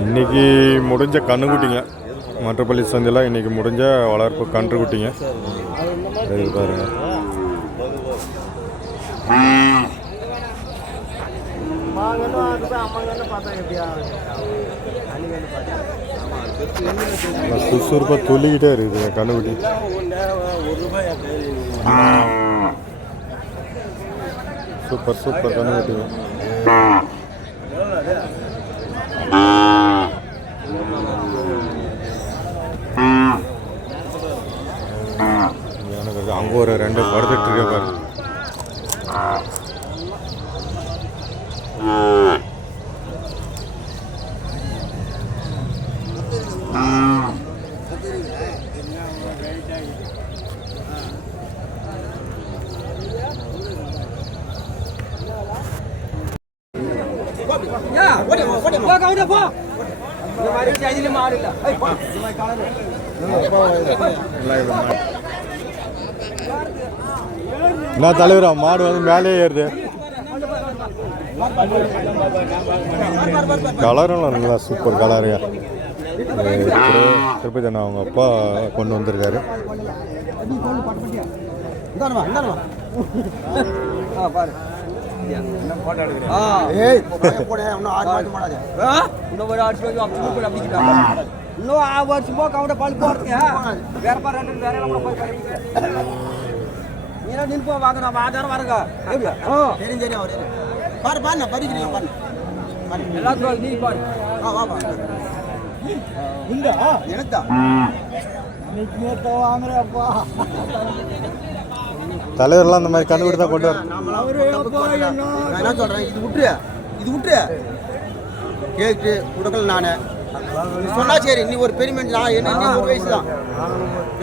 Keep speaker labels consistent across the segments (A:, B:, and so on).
A: இன்னைக்கு முடிஞ்ச கண்ணுக்குட்டிங்க மற்றப்பள்ளி சந்தையில் இன்னைக்கு முடிஞ்ச வளர்ப்பு கன்றுக்குட்டிங்க. இது பாருங்க. சுறுசுறுப்பாக துள்ளிக்கிட்டே இருக்குது கண்ணுக்குட்டி சூப்பர் சூப்பர் கண்ணுக்குட்டிங்க அங்கே ஒரு ரெண்டு படுத்துட்டு இருக்க பாரு. என்ன தலைவரா மாடு வந்து மேலே ஏறுது கலரும் நல்லா சூப்பர் கலரையா திருப்பதி அண்ணா அவங்க அப்பா கொண்டு வந்திருக்காரு
B: இன்னும் ஆறு வருஷமோ கவுண்ட பழு போறீங்க வேற பாரு ரெண்டு வேற போய் படிக்க நீங்க நின்போ வாங்க நான் ஆதாரம் வரங்க. எப்படியா?
C: தெரியும் தெரியும் அவரு. பாரு பாரு நான் படிக்கிறீங்க பாரு.
B: எல்லாத்துக்கும் நீ பாரு.
C: வா வா வா. உண்டா? எனக்கா
A: தலைவர்லாம் அந்த மாதிரி கண்டுபிடி தான் கொண்டு வர
C: நான் என்ன சொல்றேன்? இது விட்டுரு. இது விட்டுரு. கேட்டு கொடுக்கல நானு. நீ சொன்னா சரி நீ ஒரு பெரிய மனுஷன் நான் என்ன நீ ஒரு வயசு தான்.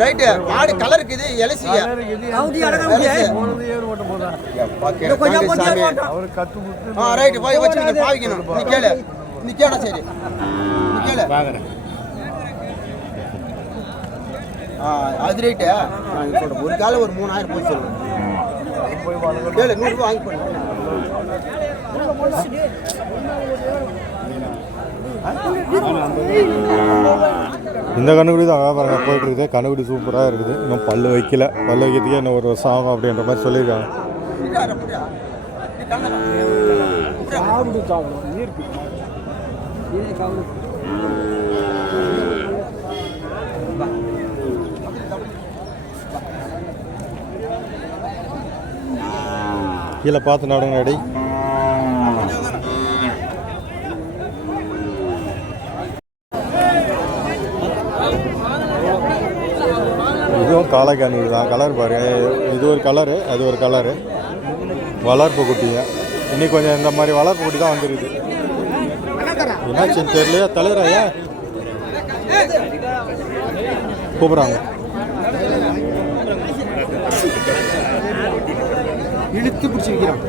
C: ரைட்டு. மாடு கலர் இருக்குது எலசிய. ஆ ரைட்டு. போய் வச்சு நீ பாவிக்கணும். நீ கேளு. நீ கேடா சரி. நீ கேளு ஆ அது ரைட்டு நான் சொல்றேன். ஒரு காலம் ஒரு மூணாயிரம் போய் சொல்லுவேன் கேளு நூறுரூவா வாங்கி
A: இந்த கண்ணுக்குடி தான் வியாபாரம் போயிட்டு இருக்குது. கண்ணுக்குடி சூப்பராக இருக்குது. இன்னும் பல்லு வைக்கல. பல்லு வைக்கிறதுக்கே இன்னும் ஒரு வருஷம் ஆகும் அப்படின்ற மாதிரி சொல்லியிருக்காங்க.
C: புரியாதா, புரியாதா?
A: கீழே பார்த்து நடுங்க அடி. இதுவும் காளை தான் கலர் பாரு. இது ஒரு கலரு அது ஒரு கலரு வளர்ப்பு குட்டிங்க. இன்னைக்கு கொஞ்சம் இந்த மாதிரி வளர்ப்பு குட்டி தான் வந்துருக்குது. என்னாச்சுன்னு தெரியலையா? தலைவராயா கூப்பிட்றாங்க.
C: இழுத்து பிடிச்சிருக்கிறான்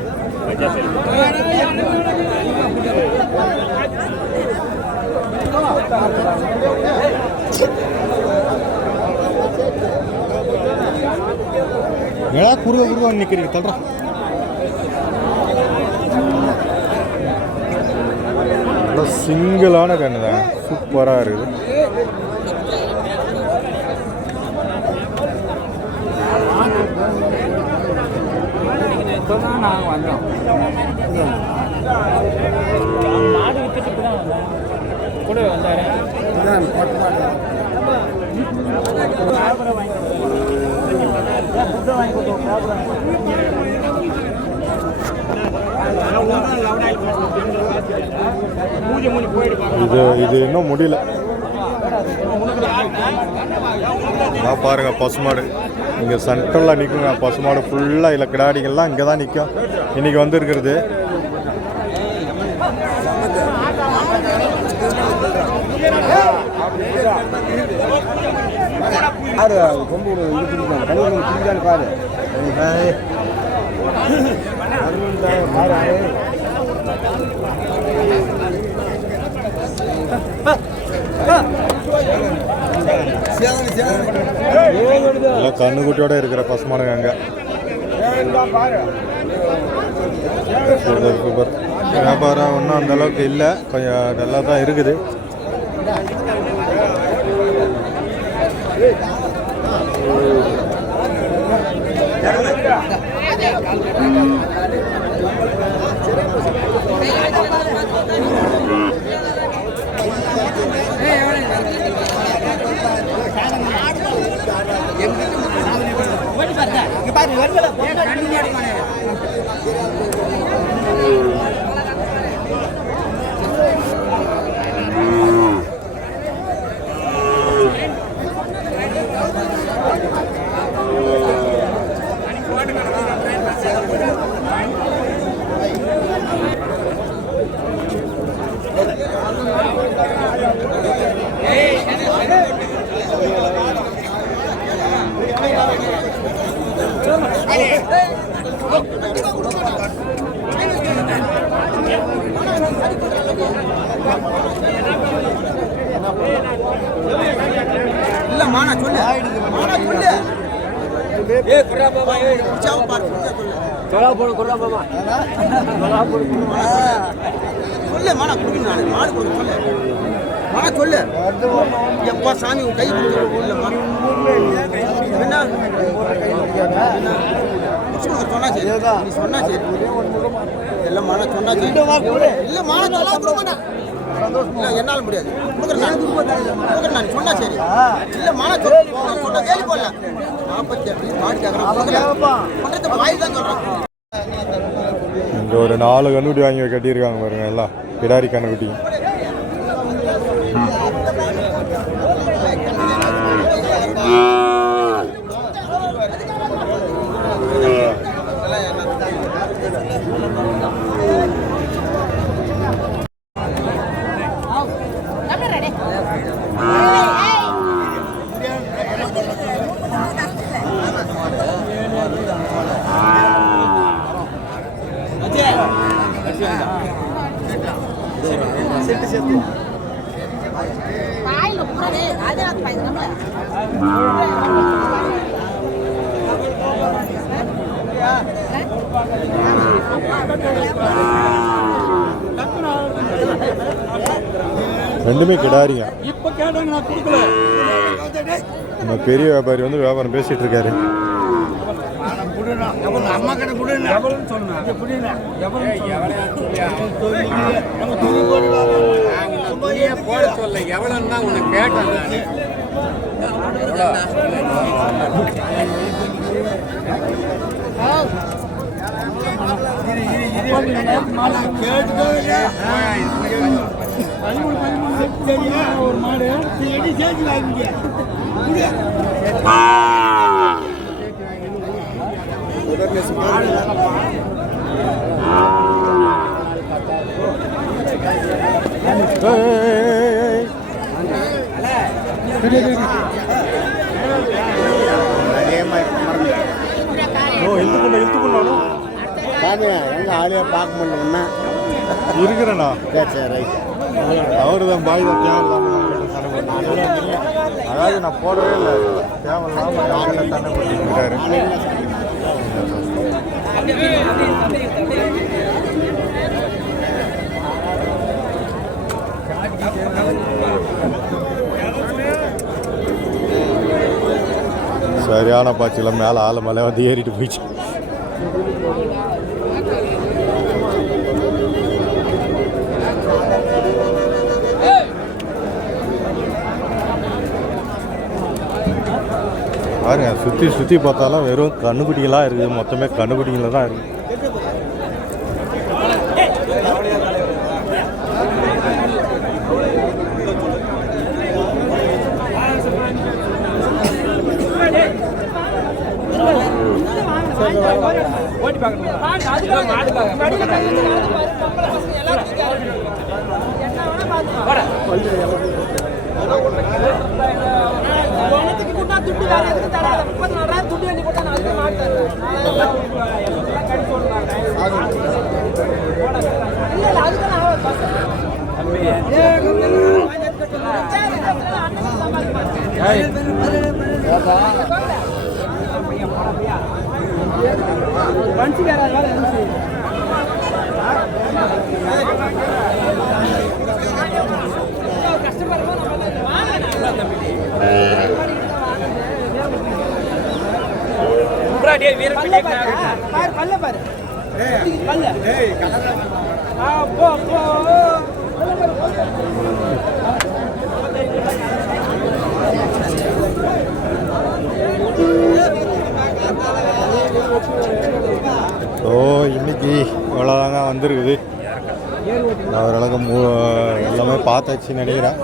A: ஏடா குருவ குறுக நிற்கிறீங்க தள்ளுறா சிங்கிளான கண்ணு தான். சூப்பராக இருக்குது.
B: நாங்கள் வந்தோம் மாடு வித்துட்டு தான் வந்தேன் கூட வந்தாரு
A: இது இது இன்னும் முடியல. பாருங்க பசுமாடு. இங்கே சென்ட்ரலில் நிற்குங்க பசுமாடு ஃபுல்லாக இல்லை கிடாடிகள்லாம் இங்கே தான் நிற்கும் இன்னைக்கு வந்திருக்கிறது.
C: யாரு கொம்பு இது பிடிக்காது கண்ணு கொம்பு
A: நல்லா கண்ணுக்குட்டியோட இருக்கிற பசுமாடுங்க அங்கே. சூப்பர் வியாபாரம் ஒன்றும் அந்த அளவுக்கு இல்லை. கொஞ்சம் நல்லா தான் இருக்குது
C: இல்லம்மா நான் சொல்லு மானா சொல்லு
B: ஏய் போடு குறா பாபா தொலா போடு
C: சொல்லு மானா குடிக்கணும் நானு மாடு கொடுக்க சொல்லு மானா சொல்லு எப்பா சாமி உன் கை பிடிச்சி என்ன சொன்னா சரி நீ சொன்னா சரி எல்லாம் சொன்னா சரி கொடுக்க என்னால முடியாது. கொடுக்குறேன் நான். கொடுக்குறேன் நான். சொன்னா சரி. சொன்னா கேள்வி போடல. இங்க
A: இங்கே ஒரு நாலு கண்ணுக்குட்டி வாங்கி கட்டியிருக்காங்க பாருங்க எல்லாம். பிடாரி கண்ணுக்குட்டி. ரெண்டுமே கிடாரிங்க
B: இப்ப கேட்டாங்க நான் கொடுக்கல.
A: நம்ம பெரிய வியாபாரி வந்து வியாபாரம் பேசிட்டு இருக்காரு.
B: அம்மா கிட்ட குடு எவ்வளவுன்னு சொன்னா? புரியல.
D: போட சொல்ல எவ்வளவு தான் உனக்கு கேட்டேன் நானு.
B: ஒரு மாடு? சேர்த்து வாங்கிங்க
A: ஏய், ஏய், ஏய்,
C: எங்க பார்க்க முடியல
A: இருக்கிறேண்ணா
C: சரி ரைட்
A: அவரு தான் பாய் தான் தேவையில்லாம அதாவது நான் போடவே இல்லை. தேவை அவங்கள்ட்ட சண்டை போட்டுட்டு இருக்காரு சரியான பாய்ச்சல மேலே ஆள மலை வந்து ஏறிட்டு போயிடுச்சு. பாருங்க சுற்றி சுற்றி பார்த்தாலும் வெறும் கண்ணுக்குட்டிகளாக இருக்குது. மொத்தமே கண்ணுக்குட்டிங்கள தான் இருக்குது
B: ஓட்டி பல்ல பாரு. பல்ல. போ போ.
A: வந்திருக்குது. நான் ஓரளவுக்கு மூ எல்லாமே பார்த்தாச்சுன்னு நினைக்கிறேன்.